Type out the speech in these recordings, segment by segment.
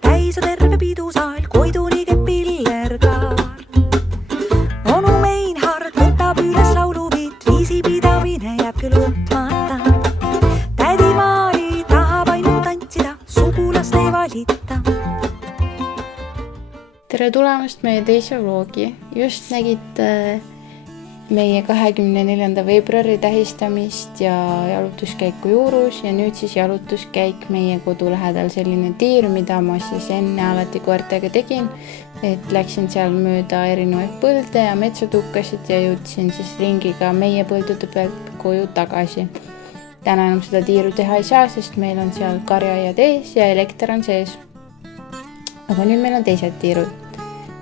täis on terve pidusaal, Koiduni käib pillerkaar. Onu Meinhard võtab üles lauluviit, viisipidamine jääb küll võtmata. Tädi Maali tahab ainult tantsida, sugulast ei valita. Tere tulemast meie teise vlogi. Just nägite meie 24. veebruari tähistamist ja jalutuskäiku Juurus ja nüüd siis jalutuskäik meie kodu lähedal, selline tiir, mida ma siis enne alati koertega tegin, et läksin seal mööda erinevaid põlde ja metsatukkasid ja jõudsin siis ringiga meie põldude pealt koju tagasi. Täna enam seda tiiru teha ei saa, sest meil on seal karjaaiad ees ja elekter on sees. Aga nüüd meil on teised tiirud.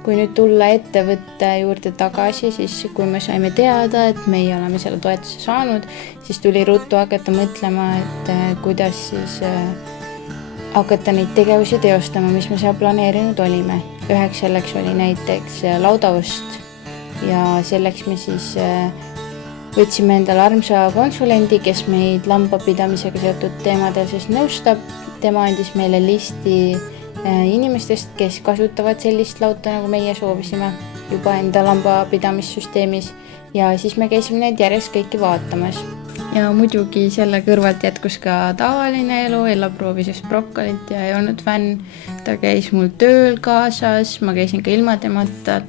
Kui nüüd tulla ettevõtte juurde tagasi, siis kui me saime teada, et meie oleme selle toetuse saanud, siis tuli ruttu hakata mõtlema, et kuidas siis hakata neid tegevusi teostama, mis me seal planeerinud olime. Üheks selleks oli näiteks laudaost ja selleks me siis võtsime endale armsa konsulendi, kes meid lambapidamisega seotud teemadel siis nõustab. Tema andis meile listi inimestest, kes kasutavad sellist lauta, nagu meie soovisime juba enda lambapidamissüsteemis ja siis me käisime neid järjest kõiki vaatamas. Ja muidugi selle kõrvalt jätkus ka tavaline elu, Ella proovis just brokkolit ja ei olnud fänn. Ta käis mul tööl kaasas, ma käisin ka ilma temata,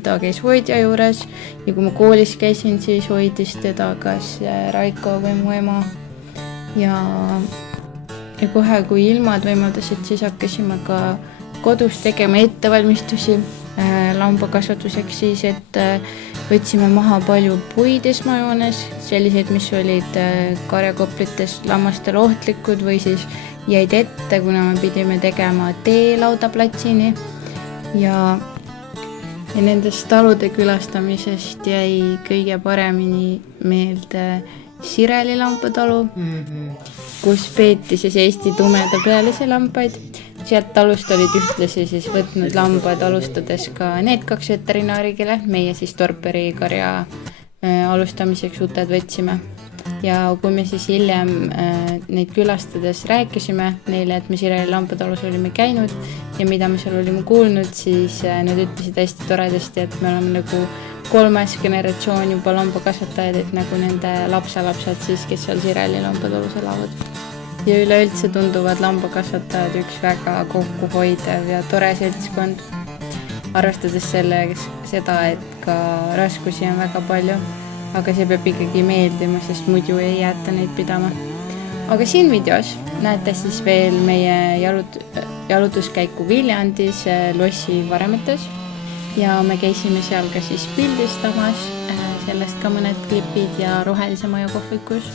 ta käis hoidja juures ja kui ma koolis käisin, siis hoidis teda kas Raiko või mu ema ja kohe, kui ilmad võimaldasid, siis hakkasime ka kodus tegema ettevalmistusi lambakasvatuseks siis, et võtsime maha palju puid esmajoones, selliseid, mis olid karjakoplitest lammastele ohtlikud või siis jäid ette, kuna me pidime tegema tee laudaplatsini ja nendest talude külastamisest jäi kõige paremini meelde Sireli lambatalu, kus peeti siis Eesti tumedapealisi lampaid. Sealt talust olid ühtlasi siis võtnud lambad alustades ka need 2 veterinaari, kelle meie siis Torperi karja alustamiseks uted võtsime. Ja kui me siis hiljem neid külastades rääkisime neile, et me Sireli lambatalus olime käinud ja mida me seal olime kuulnud, siis nad ütlesid hästi toredasti, et me oleme nagu 3. generatsioon juba lambakasvatajaid, et nagu nende lapselapsed siis, kes seal Sireli lambatalus elavad. Ja üleüldse tunduvad lambakasvatajad üks väga kokkuhoidev ja tore seltskond, arvestades seda, et ka raskusi on väga palju, aga see peab ikkagi meeldima, sest muidu ei jäeta neid pidama. Aga siin videos näete siis veel meie jalutuskäiku Viljandis lossi varemetes ja me käisime seal ka siis pildistamas, sellest ka mõned klipid ja rohelise maja kohvikus.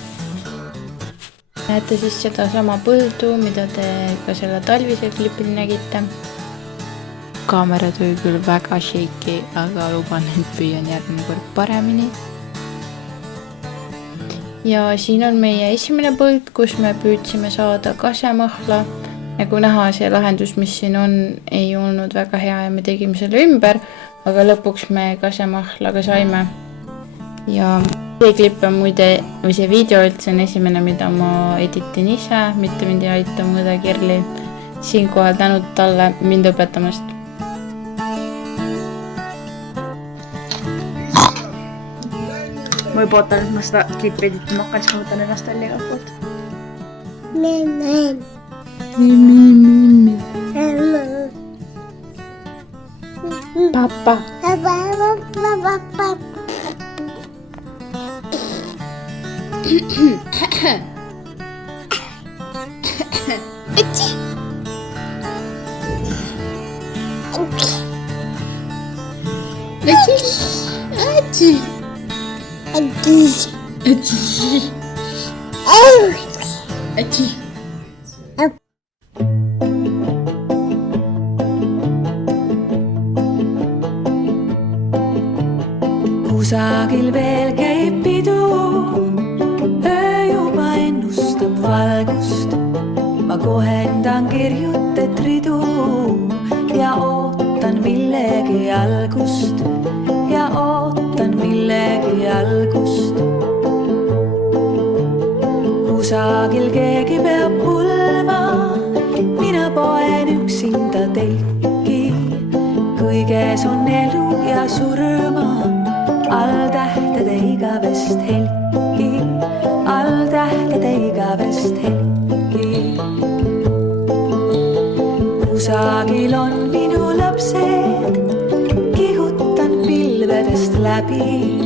Näete siis seda sama põldu, mida te ka selle talvisel klipil nägite. Kaamera tuli küll väga shaky, aga luban, et püüan järgmine kord paremini. Ja siin on meie esimene põld, kus me püüdsime saada kasemahla. Nagu näha, see lahendus, mis siin on, ei olnud väga hea ja me tegime selle ümber, aga lõpuks me kasemahla ka saime. Ja see klipp on muide, või see video üldse on esimene, mida ma editin ise, mitte mind ei aita mõõda Kirli. Siinkohal tänud talle mind õpetamast. Ma juba ootan, et ma seda klippi editama hakkan, siis ma võtan ennast välja igalt poolt. Papa. Kusagil veel käib pidu, öö juba ennustab valgust. Ma kohendan kirjutet ridu ja ootan millegi algust. Ja ootan millegi algust. Kusagil keegi peab pulma, mina poen üksinda surma all tähtede igavest helki, all tähtede igavest helki. Kusagil on minu lapsed, kihutan pilvedest läbi.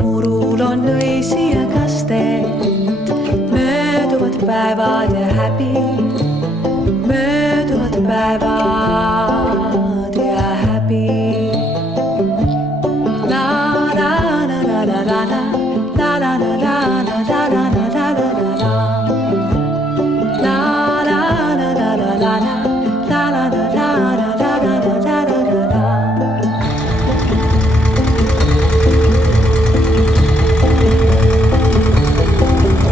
Murul on õisi ja kastet, mööduvad päevad ja häbi, mööduvad päevad ja häbi. La la la la la la la la la la la la la la la la la. La la la la la la la.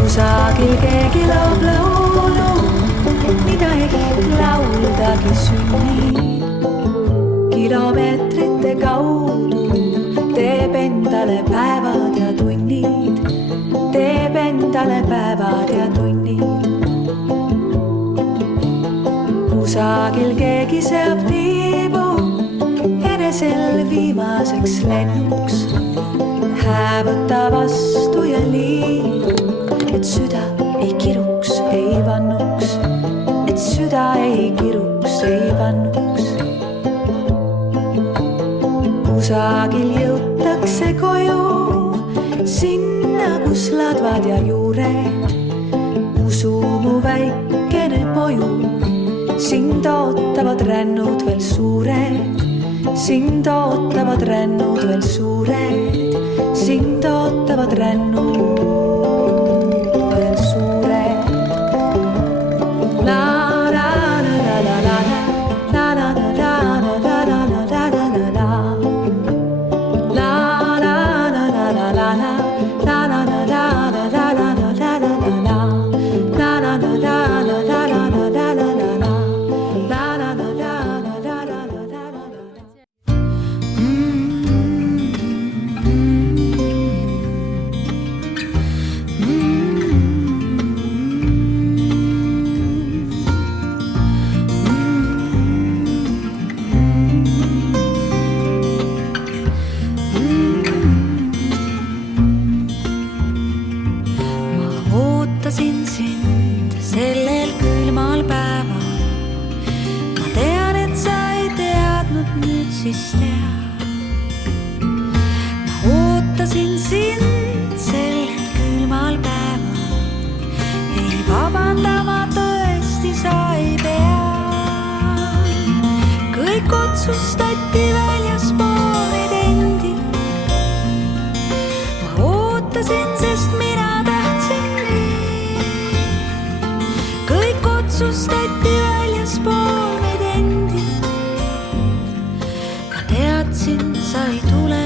Kusagil keegi laulab laulu, mida ehk lauldagi sünnib. Kilomeetrite kaudu teeb endale päevad ja tunnid, teeb endale päevad ja tunnid. Kusagil keegi seab tiibu enesel viimaseks lennuks, häävõta vastu ja liib, et süda ei kiruks, ei vannuks, et süda ei kiruks, ei vannuks. Kusagil jõutakse koju, sinna, kus ladvad ja juured. Usu mu väikene poju, sind ootavad rännud veel suured, sind ootavad rännud veel suured, sind ootavad rännud veel suured. La la la la la la la la la la la la la la la la la. La la la la la la la la la la la la la la la la la la. La la la la la la la la la la la la. La la la la la la la la la la. Ma ootasin sind sellel külmal päeval. Ma tean, et sa ei teadnud, nüüd siis tead. Ma ootasin sind sellel külmal päeval. Ei vabandama tõesti sa ei pea. Kõik otsustati väljaspool meid endid. Ma ootasin, sest mina tahtsin nii. Kõik otsustati väljaspool meid endid. Ma teadsin, sa ei tule